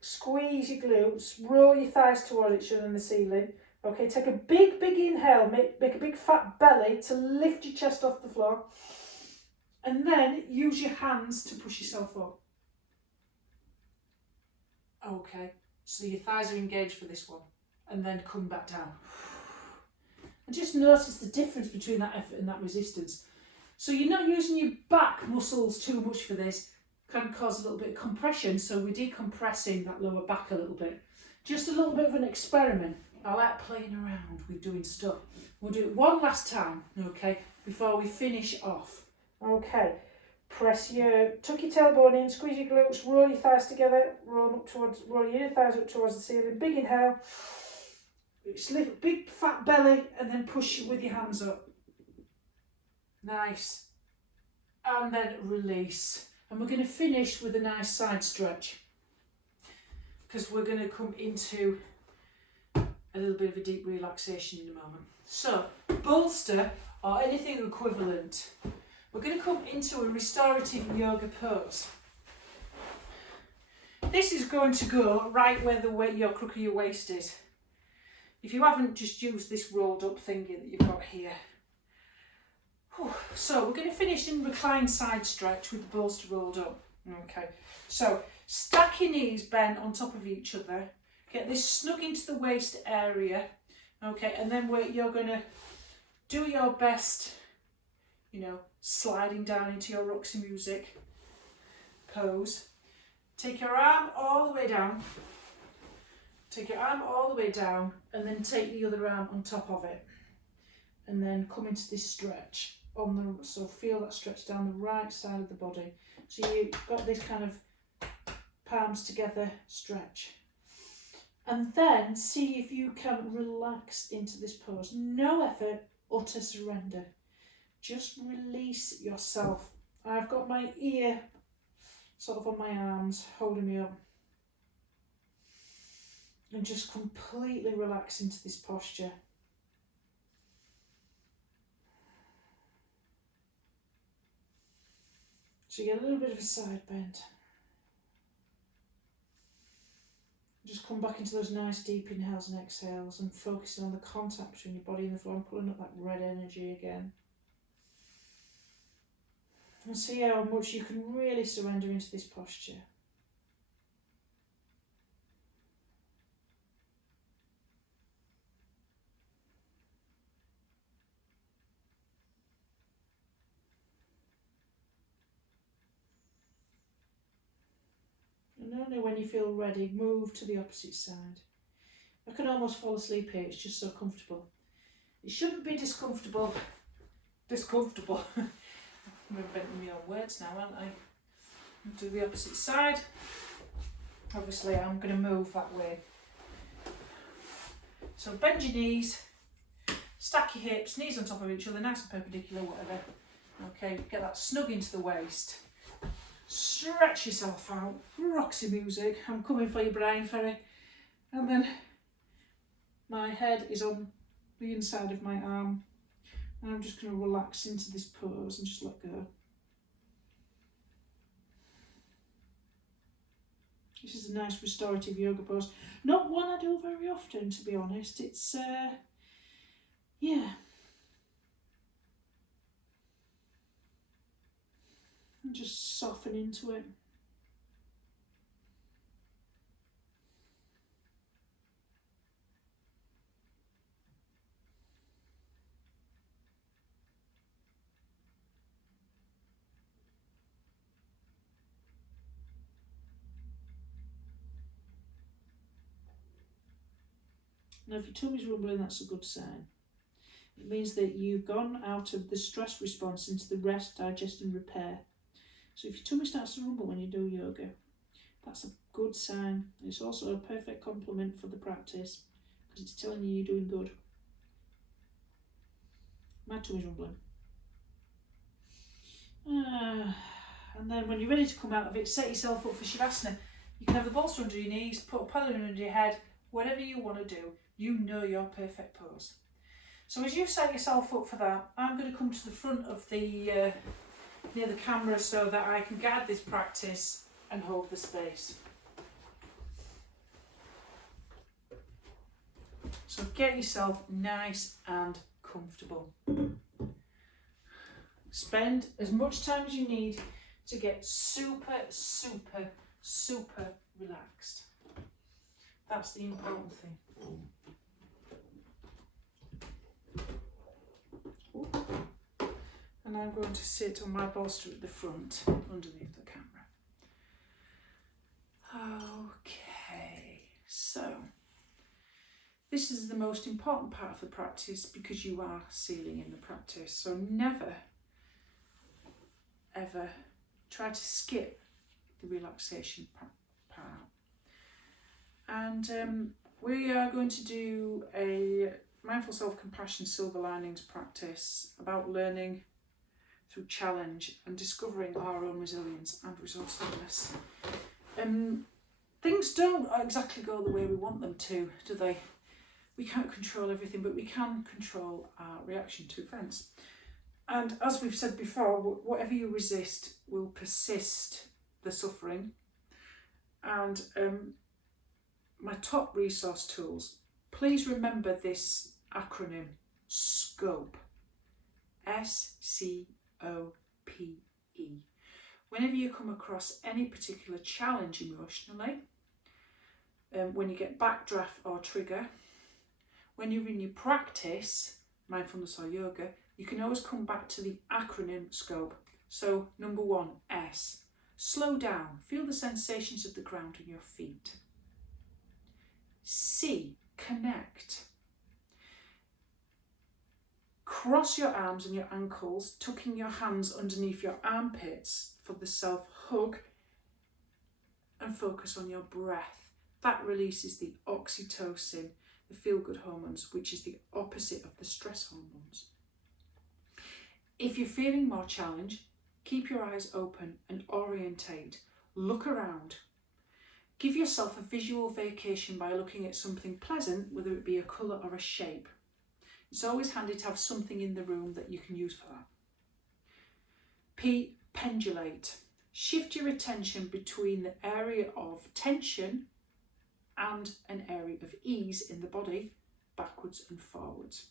squeeze your glutes, roll your thighs towards each other in the ceiling. Okay, take a big inhale, make a big fat belly to lift your chest off the floor. And then use your hands to push yourself up. Okay, so your thighs are engaged for this one. And then come back down. And just notice the difference between that effort and that resistance. So you're not using your back muscles too much for this. Can cause a little bit of compression, so we're decompressing that lower back a little bit. Just a little bit of an experiment. I like playing around with doing stuff. We'll do it one last time, okay, before we finish off. Okay, tuck your tailbone in, squeeze your glutes, roll your thighs together, roll your inner thighs up towards the ceiling. Big inhale, lift, big fat belly, and then push with your hands up. Nice. And then release. And we're going to finish with a nice side stretch, because we're going to come into a little bit of a deep relaxation in a moment. So, bolster or anything equivalent. We're going to come into a restorative yoga pose. this is going to go right where your crook of your waist is. If you haven't, just use this rolled up thingy that you've got here. So we're going to finish in reclined side stretch with the bolster rolled up. Okay, so stack your knees bent on top of each other. Get this snug into the waist area. Okay, and then you're going to do your best, you know, sliding down into your Roxy Music pose. Take your arm all the way down. Take your arm all the way down and then take the other arm on top of it. And then come into this stretch. So feel that stretch down the right side of the body. So you've got this kind of palms together stretch. And then see if you can relax into this pose. No effort, utter surrender. Just release yourself. I've got my ear sort of on my arms, holding me up. And just completely relax into this posture. So you get a little bit of a side bend. Just come back into those nice deep inhales and exhales and focusing on the contact between your body and the floor and pulling up that red energy again. And see how much you can really surrender into this posture. And only when you feel ready, move to the opposite side. I can almost fall asleep here, it's just so comfortable. It shouldn't be discomfortable. I'm inventing my own words now, aren't I? Do the opposite side. Obviously, I'm going to move that way. So bend your knees, stack your hips, knees on top of each other, nice and perpendicular, whatever. Okay, get that snug into the waist. Stretch yourself out. Roxy Music. I'm coming for you, Brian Ferry. And then my head is on the inside of my arm. And I'm just going to relax into this pose and just let go. This is a nice restorative yoga pose. Not one I do very often, to be honest. It's, yeah. And just soften into it. Now, if your tummy's rumbling, that's a good sign. It means that you've gone out of the stress response into the rest, digest and repair. So if your tummy starts to rumble when you do yoga, that's a good sign. It's also a perfect compliment for the practice because it's telling you you're doing good. My tummy's rumbling. And then when you're ready to come out of it, set yourself up for Shavasana. You can have the bolster under your knees, put a pillow under your head, whatever you want to do. You know your perfect pose. So as you set yourself up for that, I'm going to come to the front of the near the camera so that I can guide this practice and hold the space. So get yourself nice and comfortable. Spend as much time as you need to get super, super, super relaxed. That's the important thing. And I'm going to sit on my bolster at the front underneath the camera. Okay, so this is the most important part of the practice because you are sealing in the practice. So never, ever try to skip the relaxation part. And we are going to do a mindful self-compassion silver linings practice about learning through challenge and discovering our own resilience and resourcefulness. Things don't exactly go the way we want them to, do they? We can't control everything, but we can control our reaction to events. And as we've said before, whatever you resist will persist the suffering. And my top resource tools, please remember this acronym, SCOPE. SCOPE. Whenever you come across any particular challenge emotionally, when you get backdraft or trigger, when you're in your practice, mindfulness or yoga, you can always come back to the acronym SCOPE. So number 1, S. Slow down. Feel the sensations of the ground in your feet. C. Connect. Cross your arms and your ankles, tucking your hands underneath your armpits for the self-hug, and focus on your breath. That releases the oxytocin, the feel-good hormones, which is the opposite of the stress hormones. If you're feeling more challenged, keep your eyes open and orientate. Look around. Give yourself a visual vacation by looking at something pleasant, whether it be a colour or a shape. It's always handy to have something in the room that you can use for that. P. Pendulate. Shift your attention between the area of tension and an area of ease in the body, backwards and forwards.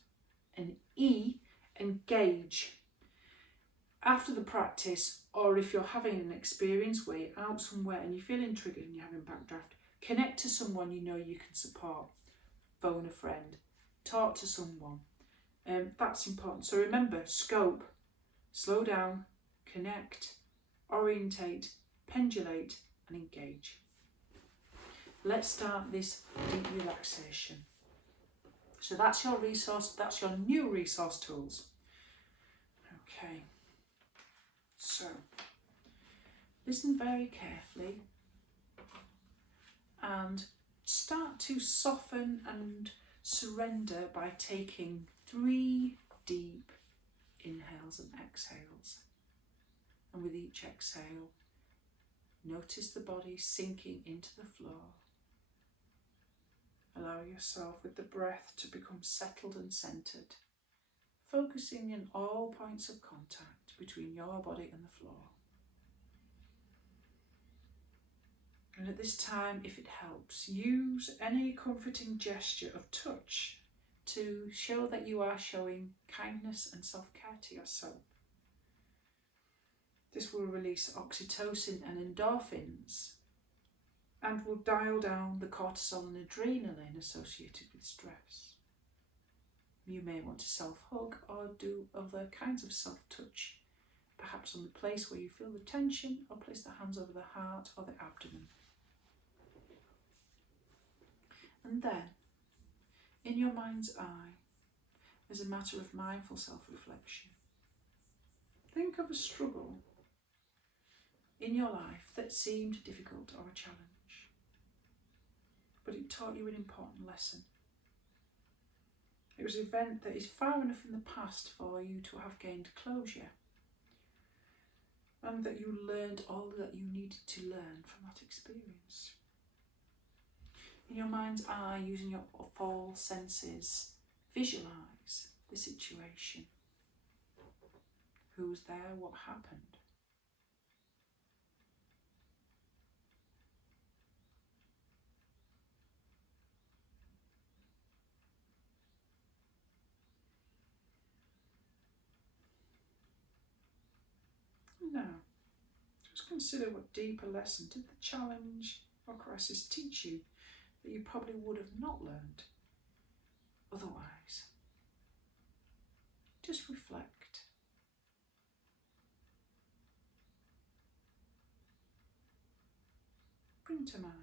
And E. Engage. After the practice, or if you're having an experience where you're out somewhere and you're feeling triggered and you're having backdraft, connect to someone you know you can support. Phone a friend. Talk to someone. That's important. So remember, SCOPE. Slow down, connect, orientate, pendulate and engage. Let's start this deep relaxation. So that's your resource, that's your new resource tools. Okay. So, listen very carefully and start to soften and surrender by taking 3 deep inhales and exhales. And with each exhale, notice the body sinking into the floor. Allow yourself with the breath to become settled and centred, focusing in all points of contact between your body and the floor. And at this time, if it helps, use any comforting gesture of touch to show that you are showing kindness and self-care to yourself. This will release oxytocin and endorphins and will dial down the cortisol and adrenaline associated with stress. You may want to self-hug or do other kinds of self-touch, perhaps on the place where you feel the tension, or place the hands over the heart or the abdomen. And then, in your mind's eye, as a matter of mindful self-reflection, think of a struggle in your life that seemed difficult or a challenge, but it taught you an important lesson. It was an event that is far enough in the past for you to have gained closure, and that you learned all that you needed to learn from that experience. In your mind's eye, using your all senses, visualise the situation. Who was there? What happened? Now, just consider what deeper lesson did the challenge or crisis teach you that you probably would have not learned otherwise. Just reflect. Bring to mind.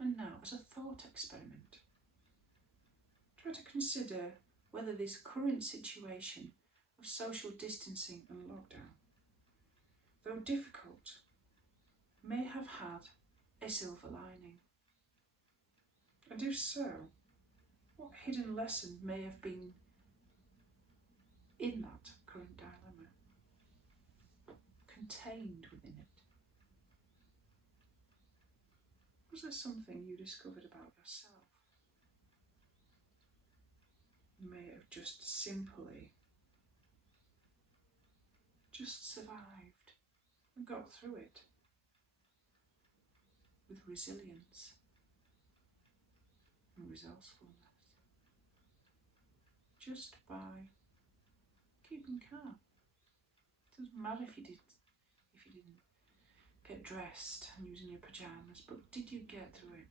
And now, as a thought experiment, try to consider whether this current situation of social distancing and lockdown, though difficult, may have had a silver lining. And if so, what hidden lesson may have been in that current dilemma, contained within it? Was there something you discovered about yourself? You may have just simply survived and got through it with resilience and resourcefulness, just by keeping calm. It doesn't matter if you didn't get dressed and using your pajamas, but did you get through it?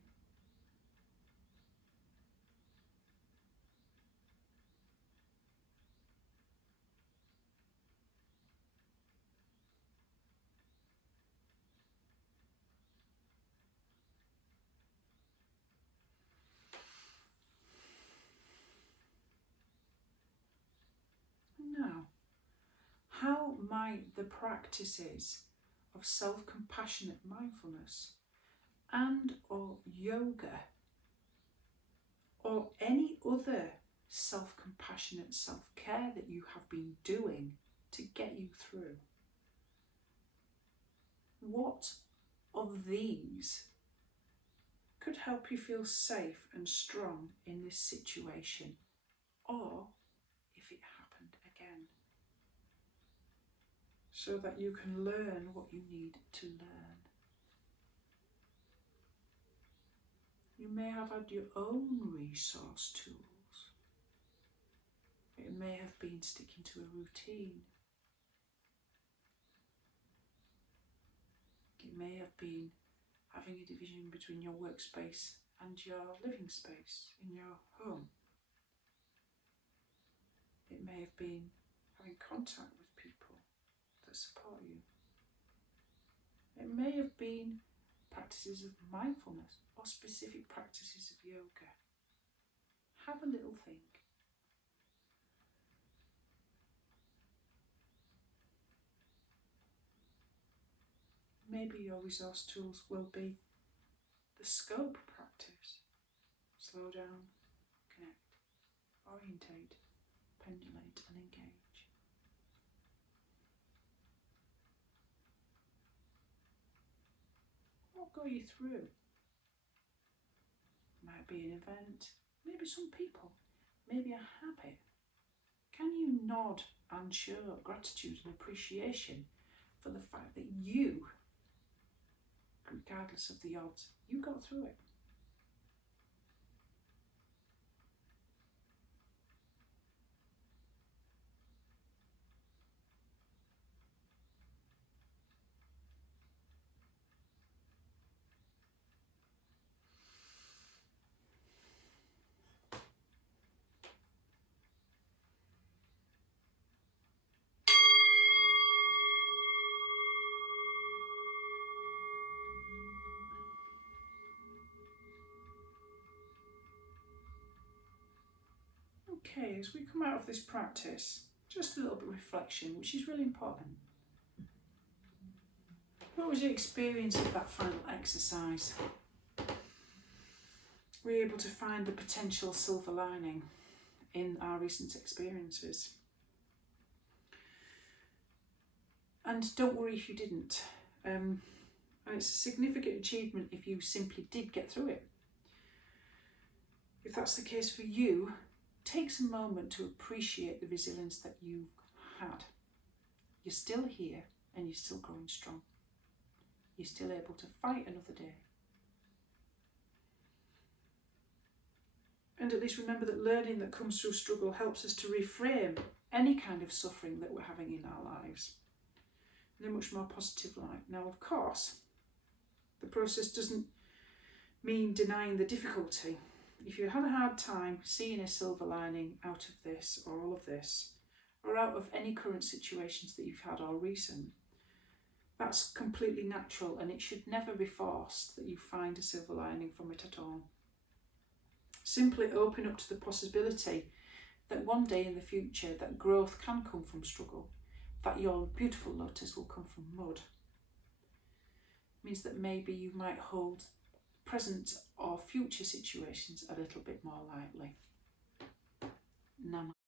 Now, how might the practices of self-compassionate mindfulness and or yoga or any other self-compassionate self-care that you have been doing to get you through, what of these could help you feel safe and strong in this situation, or if it happened again, so that you can learn what you need to learn? You may have had your own resource tools. It may have been sticking to a routine. It may have been having a division between your workspace and your living space in your home. It may have been having contact with people that support you. It may have been practices of mindfulness or specific practices of yoga. Have a little think. Maybe your resource tools will be the scope practice. Slow down, connect, orientate, pendulate and engage. What got you through? Might be an event, maybe some people, maybe a habit. Can you nod and show gratitude and appreciation for the fact that you, regardless of the odds, you got through it? Okay, as we come out of this practice, just a little bit of reflection, which is really important. What was your experience of that final exercise? Were you able to find the potential silver lining in our recent experiences? And don't worry if you didn't. And it's a significant achievement if you simply did get through it. If that's the case for you, take some moment to appreciate the resilience that you've had. You're still here and you're still growing strong. You're still able to fight another day. And at least remember that learning that comes through struggle helps us to reframe any kind of suffering that we're having in our lives in a much more positive light. Now, of course, the process doesn't mean denying the difficulty. If you had a hard time seeing a silver lining out of this or all of this, or out of any current situations that you've had or recent, that's completely natural, and it should never be forced that you find a silver lining from it at all. Simply open up to the possibility that one day in the future that growth can come from struggle, that your beautiful lotus will come from mud. It means that maybe you might hold present or future situations a little bit more lightly. Namaste.